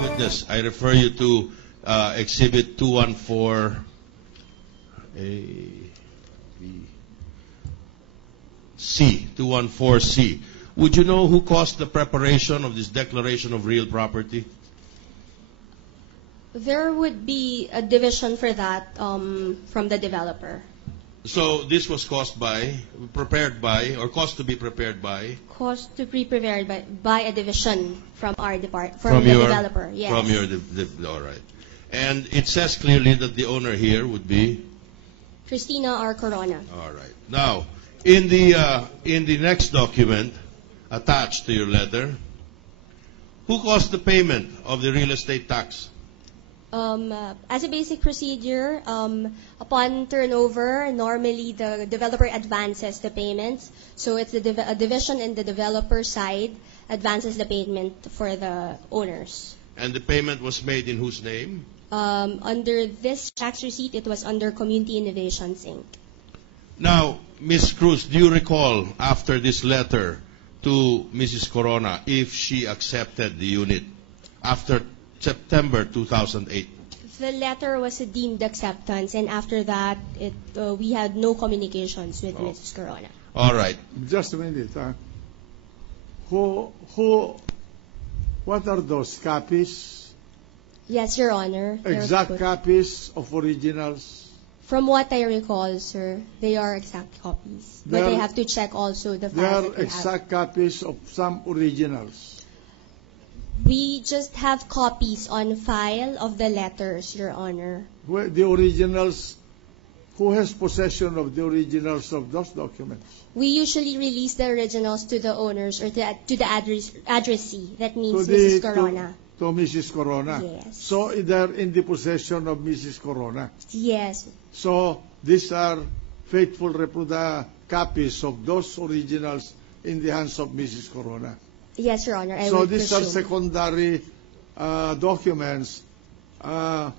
Witness, I refer you to Exhibit 214 C, 214C. Would you know who caused the preparation of this declaration of real property? There would be a division for that from the developer. So this was prepared by, or caused to be prepared by? Caused to be prepared by a division from our department, from the developer. Yes. From your, all right. And it says clearly that the owner here would be? Christina R. Corona. All right. Now, in the next document attached to your letter, who caused the payment of the real estate tax? As a basic procedure, upon turnover, normally the developer advances the payments. So it's a division in the developer side advances the payment for the owners. And the payment was made in whose name? Under this tax receipt, it was under Community Innovations, Inc. Now, Ms. Cruz, do you recall after this letter to Mrs. Corona if she accepted the unit after September 2008? The letter was a deemed acceptance, and after that, we had no communications with Mrs. Corona. All right. Just a minute. What are those copies? Yes, Your Honor. Exact copies of originals? From what I recall, sir, they are exact copies. But I have to check also the files. They are exact copies of some originals. We just have copies on file of the letters, Your Honor. The originals, who has possession of the originals of those documents? We usually release the originals to the owners or to the addressee. That means Mrs. Corona. To Mrs. Corona? Yes. So they're in the possession of Mrs. Corona? Yes. So these are faithful copies of those originals in the hands of Mrs. Corona? Yes, Your Honor. So these are secondary documents on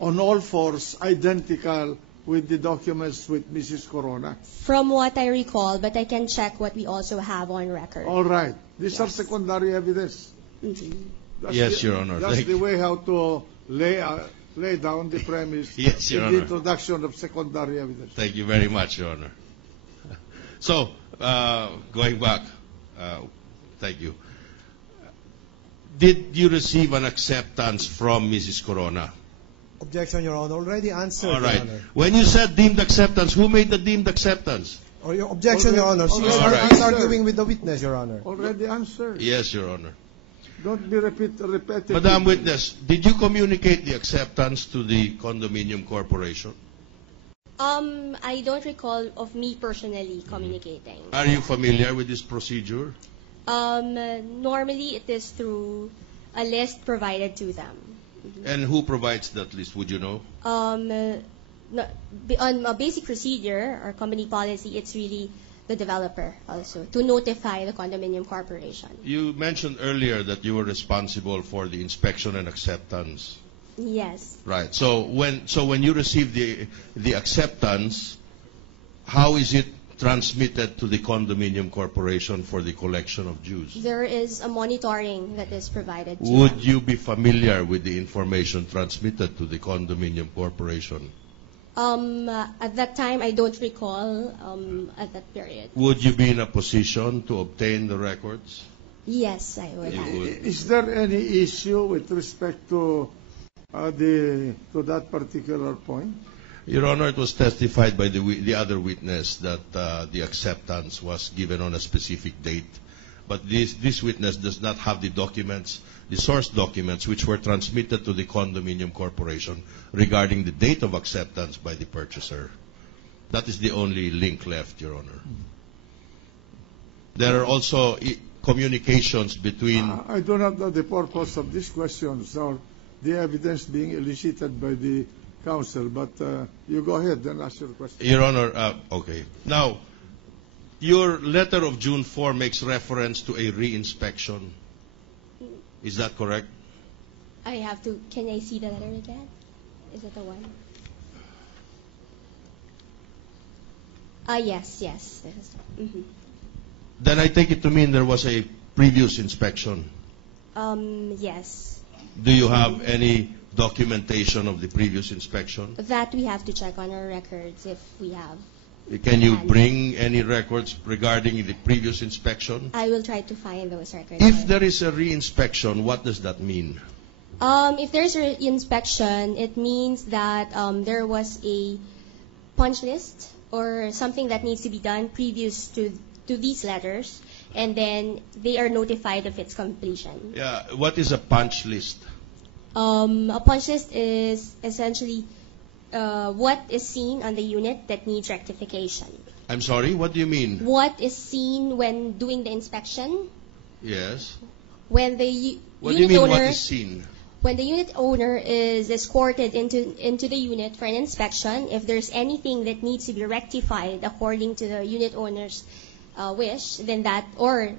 all fours, identical with the documents with Mrs. Corona? From what I recall, but I can check what we also have on record. All right. These are secondary evidence. Mm-hmm. Yes, Your Honor. That's the way how to lay down the premise yes, Your in Honor. the introduction of secondary evidence. Thank you very much, Your Honor. So, going back, thank you. Did you receive an acceptance from Mrs. Corona? Objection, Your Honor. Already answered, All right. Your Honor. When you said deemed acceptance, who made the deemed acceptance? Or your objection, Your Honor. She is arguing with the witness, Your Honor. Already answered. Yes, Your Honor. Don't be repetitive. Madam Witness, did you communicate the acceptance to the condominium corporation? I don't recall of me personally communicating. Are you familiar with this procedure? Normally, it is through a list provided to them. And who provides that list? Would you know? On a basic procedure or company policy, it's really the developer also to notify the condominium corporation. You mentioned earlier that you were responsible for the inspection and acceptance. Yes. Right. So when you receive the acceptance, how is it transmitted to the condominium corporation for the collection of dues? There is a monitoring that is provided to Would them. you be familiar with the information transmitted to the condominium corporation? At that time, I don't recall at that period. Would you be in a position to obtain the records? Yes, I would. Is there any issue with respect to that particular point? Your Honor, it was testified by the other witness that the acceptance was given on a specific date. But this witness does not have the documents, the source documents, which were transmitted to the condominium corporation regarding the date of acceptance by the purchaser. That is the only link left, Your Honor. There are also communications between... I do not know the purpose of this question, or the evidence being elicited by the counsel, but you go ahead and ask your question. Your Honor, okay. Now, your letter of June 4 makes reference to a re-inspection. Is that correct? I have to. Can I see the letter again? Is it the one? Yes, yes. Mm-hmm. Then I take it to mean there was a previous inspection. Yes. Do you have any documentation of the previous inspection? That we have to check on our records if we have. Can you And bring any records regarding the previous inspection? I will try to find those records. If there is a re-inspection, what does that mean? If there's an inspection, it means that there was a punch list or something that needs to be done previous to these letters, and then they are notified of its completion. Yeah, what is a punch list? A punch list is essentially what is seen on the unit that needs rectification. I'm sorry, what do you mean? What is seen when doing the inspection? Yes. When the What do you unit mean, owner, what is seen? when the unit owner is escorted into the unit for an inspection, if there's anything that needs to be rectified according to the unit owner's wish, then that, or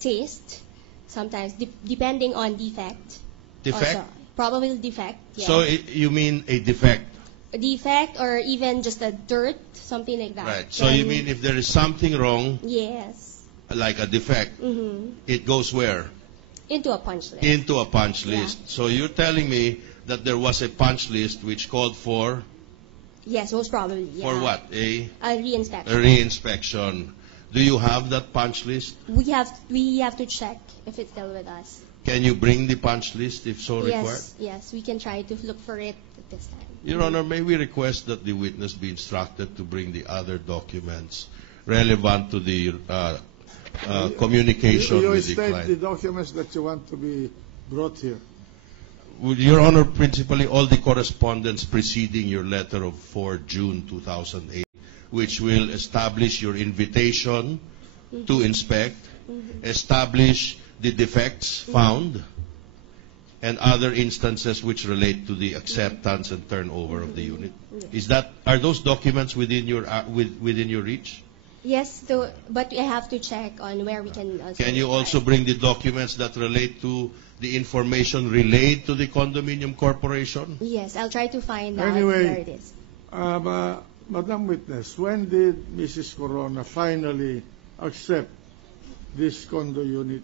taste, sometimes depending on defect. Defect? Also, probably defect. Yeah. So you mean a defect? A defect or even just a dirt, something like that. Right. So you mean if there is something wrong, Yes. like a defect, Mm-hmm. it goes where? Into a punch list. Into a punch Yeah. list. So you're telling me that there was a punch list which called for Yes, most probably. Yeah. for what? A Reinspection. re-inspection. Do you have that punch list? We have to check if it's still with us. Can you bring the punch list if so required? Yes, we can try to look for it at this time. Your Honor, may we request that the witness be instructed to bring the other documents relevant to the communication You with the state the client? documents that you want to be brought here. Your Honor, principally all the correspondence preceding your letter of 4 June 2008, which will establish your invitation to inspect, establish the defects found, and other instances which relate to the acceptance and turnover of the unit. Are those documents within your within your reach? Yes, but we have to check on where we can. Can you also bring the documents that relate to the information relayed to the condominium corporation? Yes, I'll try to find out Anyway, where it is. Madam Witness, when did Mrs. Corona finally accept this condo unit?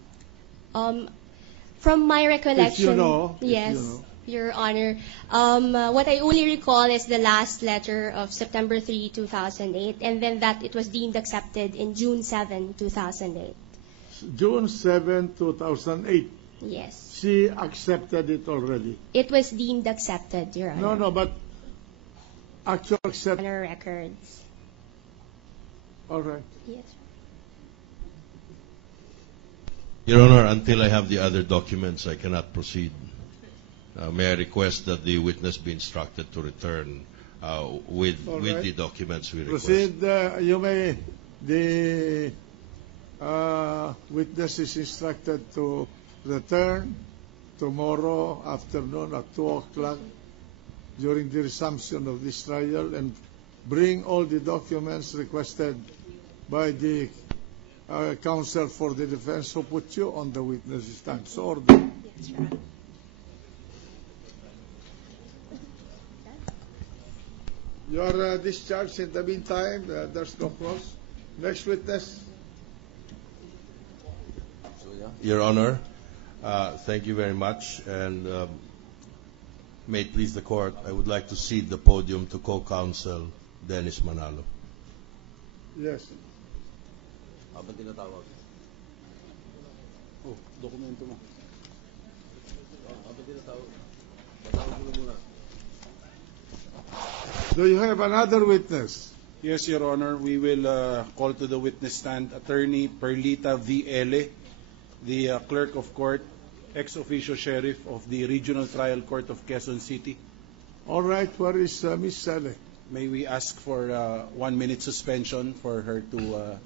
From my recollection, know, if yes, you know. Your Honor, what I only recall is the last letter of September 3, 2008, and then that it was deemed accepted in June 7, 2008. June 7, 2008. Yes. She accepted it already. It was deemed accepted, Your Honor. No, but actual On accept. our records. All right. Yes. Your Honor, until I have the other documents, I cannot proceed. May I request that the witness be instructed to return with right. the documents we request. Proceed. You may. The witness is instructed to return tomorrow afternoon at 2 o'clock during the resumption of this trial and bring all the documents requested by the counsel for the defense who put you on the witness stand. So order. Yes, Your Honor. You are discharged in the meantime. There's no cross. Next witness. Your Honor, thank you very much, and may it please the court, I would like to cede the podium to co-counsel Dennis Manalo. Yes. Habang tinatawag. Oh, dokumento mo. Habang tinatawag. Patawag mo muna. Do you have another witness? Yes, Your Honor. We will call to the witness stand Attorney Perlita V. Ele, the clerk of court, ex-officio sheriff of the Regional Trial Court of Quezon City. All right. Where is Miss Sele? May we ask for 1 minute suspension for her to...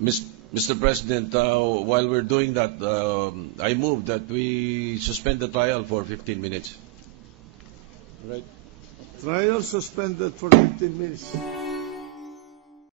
Mr. President, while we're doing that, I move that we suspend the trial for 15 minutes. Right. Trial suspended for 15 minutes.